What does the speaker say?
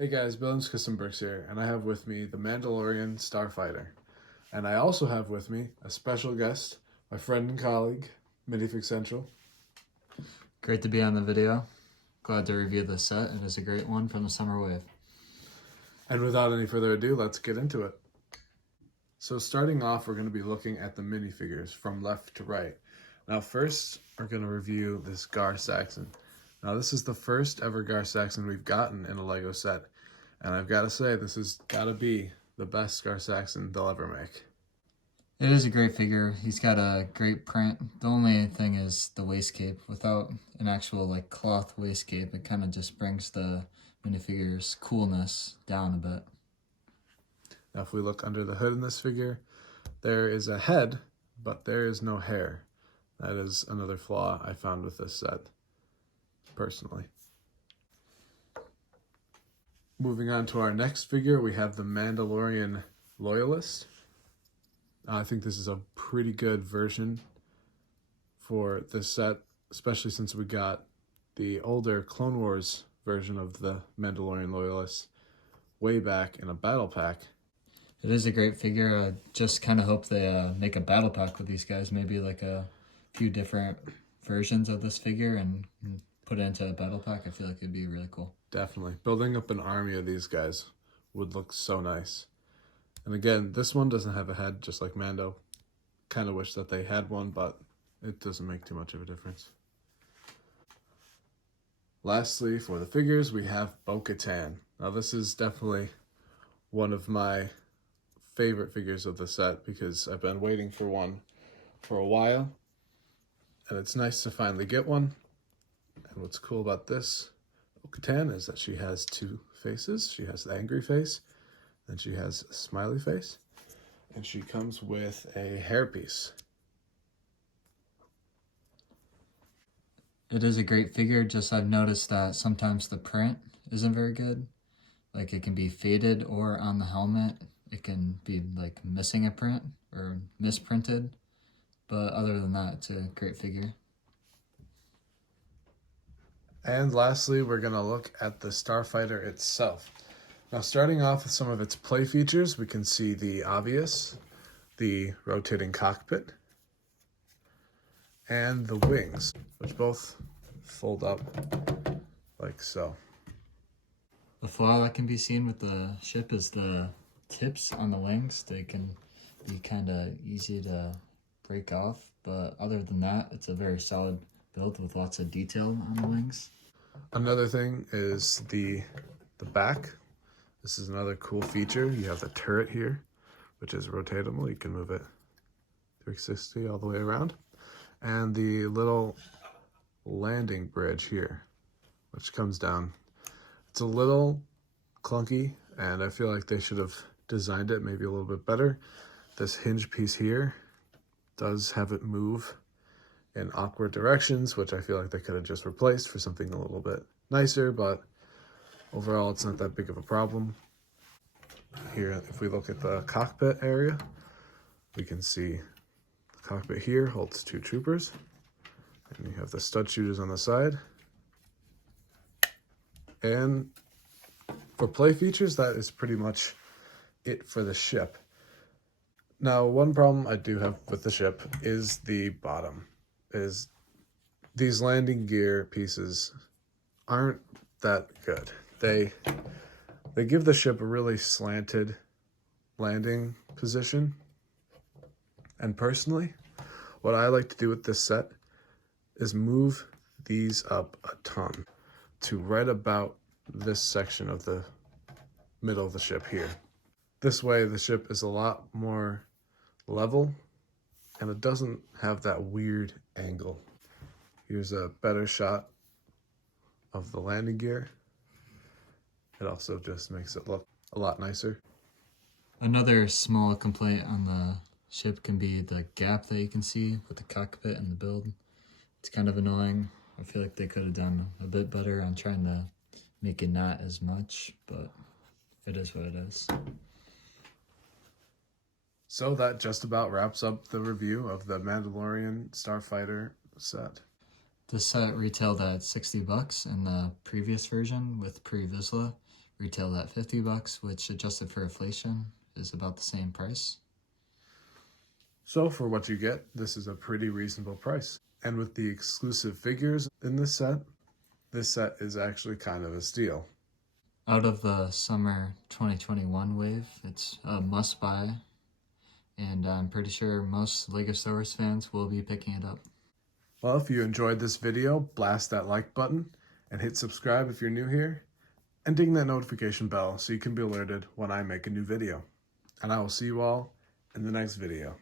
Hey guys, Billiams Custom Bricks here, and I have with me the Mandalorian Starfighter. And I also have with me a special guest, my friend and colleague, MinifigureCentral. Great to be on the video. Glad to review this set. It is a great one from the Summer Wave. And without any further ado, let's get into it. So starting off, we're going to be looking at the minifigures from left to right. Now first, we're going to review this Gar Saxon. Now this is the first ever Gar Saxon we've gotten in a LEGO set. And I've got to say, this has got to be the best Gar Saxon they'll ever make. It is a great figure. He's got a great print. The only thing is the waist cape. Without an actual cloth waist cape, it kind of just brings the minifigure's coolness down a bit. Now if we look under the hood in this figure, there is a head, but there is no hair. That is another flaw I found with this set, personally. Moving on to our next figure, we have the Mandalorian Loyalist. I think this is a pretty good version for this set, especially since we got the older Clone Wars version of the Mandalorian Loyalist way back in a battle pack. It is a great figure. I just kind of hope they make a battle pack with these guys, maybe like a few different versions of this figure and put it into a battle pack. I feel like it'd be really cool. Definitely. Building up an army of these guys would look so nice. And again, this one doesn't have a head, just like Mando. Kind of wish that they had one, but it doesn't make too much of a difference. Lastly, for the figures, we have Bokeh Tan. Now this is definitely one of my favorite figures of the set because I've been waiting for one for a while. And it's nice to finally get one. And what's cool about this Bokeh Tan is that she has two faces. She has the angry face, then she has a smiley face, and she comes with a hairpiece. It is a great figure, just I've noticed that sometimes the print isn't very good. Like it can be faded, or on the helmet it can be like missing a print or misprinted. But other than that, it's a great figure. And lastly, we're going to look at the Starfighter itself. Now starting off with some of its play features, we can see the obvious, the rotating cockpit, and the wings, which both fold up like so. The flaw that can be seen with the ship is the tips on the wings. They can be kind of easy to break off, but other than that, it's a very solid build with lots of detail on the wings. Another thing is the back. This is another cool feature. You have the turret here, which is rotatable. You can move it 360 all the way around. And the little landing bridge here, which comes down. It's a little clunky, and I feel like they should have designed it maybe a little bit better. This hinge piece here does have it move in awkward directions, which I feel like they could have just replaced for something a little bit nicer, but overall it's not that big of a problem. Here, if we look at the cockpit area, we can see the cockpit here holds two troopers, and you have the stud shooters on the side. And for play features, that is pretty much it for the ship. Now, one problem I do have with the ship is the bottom. Is these landing gear pieces aren't that good. They give the ship a really slanted landing position. And personally, what I like to do with this set is move these up a ton to right about this section of the middle of the ship here. This way the ship is a lot more level and it doesn't have that weird angle. Here's a better shot of the landing gear. It also just makes it look a lot nicer. Another small complaint on the ship can be the gap that you can see with the cockpit and the build. It's kind of annoying. I feel like they could have done a bit better on trying to make it not as much, but it is what it is. So that just about wraps up the review of the Mandalorian Starfighter set. This set retailed at $60 in the previous version with Pre Visla. retailed at $50, which adjusted for inflation is about the same price. So for what you get, this is a pretty reasonable price. And with the exclusive figures in this set is actually kind of a steal. Out of the summer 2021 wave, it's a must buy, and I'm pretty sure most LEGO Star Wars fans will be picking it up. Well, if you enjoyed this video, blast that like button and hit subscribe if you're new here, and ding that notification bell so you can be alerted when I make a new video. And I will see you all in the next video.